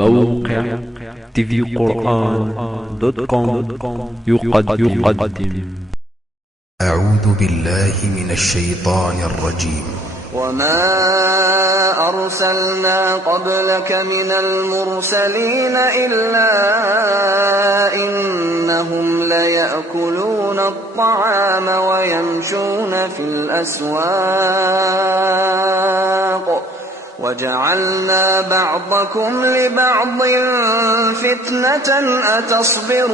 موقع tvquran.com يقدم. أعوذ بالله من الشيطان الرجيم. وما أرسلنا قبلك من المرسلين إلا إنهم ليأكلون الطعام ويمشون في الأسواق وجعلنا بعضكم لبعض فتنة أتصبرون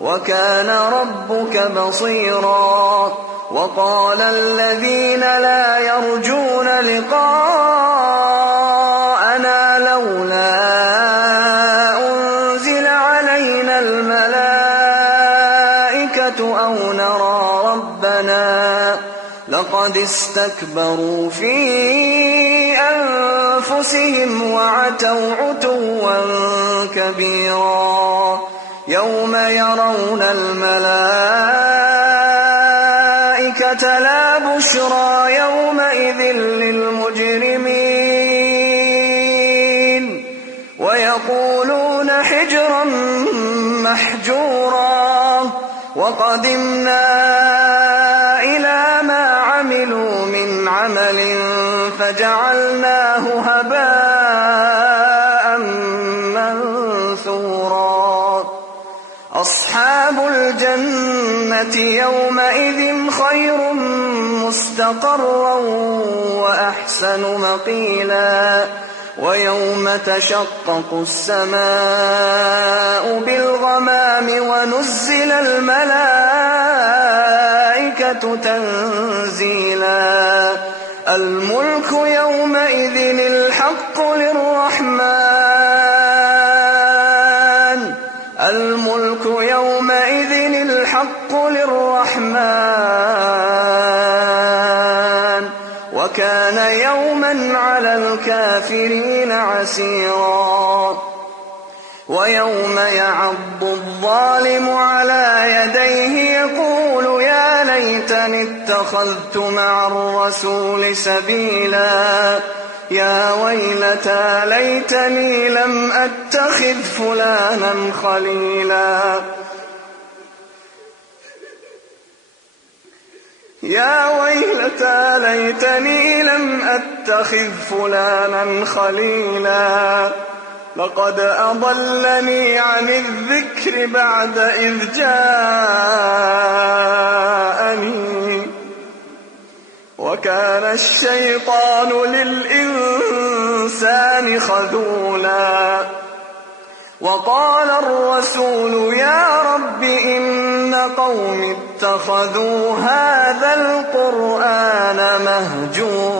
وكان ربك بصيرا. وقال الذين لا يرجون لقاءنا لولا أنزل علينا الملائكة أو نرى ربنا لقد استكبروا في أنفسهم وعتوا عتوا كبيرا. يوم يرون الملائكة لا بشرى يومئذ للمجرمين ويقولون حجرا محجورا. وقدمنا إلى ما عملوا من عمل فجعلناه هباء منثورا. أصحاب الجنة يومئذ خير مستقرا وأحسن مقيلا. ويوم تشقق السماء بالغمام ونزل الملائكة تنزيلا. الملك يومئذ الحق للرحمن وكان يوما على الكافرين عسيرا. ويوم يعض الظالم على يديه يقول يا ليتني اتخذت مع الرسول سبيلا. يا ويلتى ليتني لم أتخذ فلانا خليلا. يا ويلتى ليتني لم أتخذ فلانا خليلا. لقد أضلني عن الذكر بعد إذ جاءني وكان الشيطان للإنسان خذولا. وقال الرسول يا رب إن قومي اتخذوا هذا القرآن مهجورا.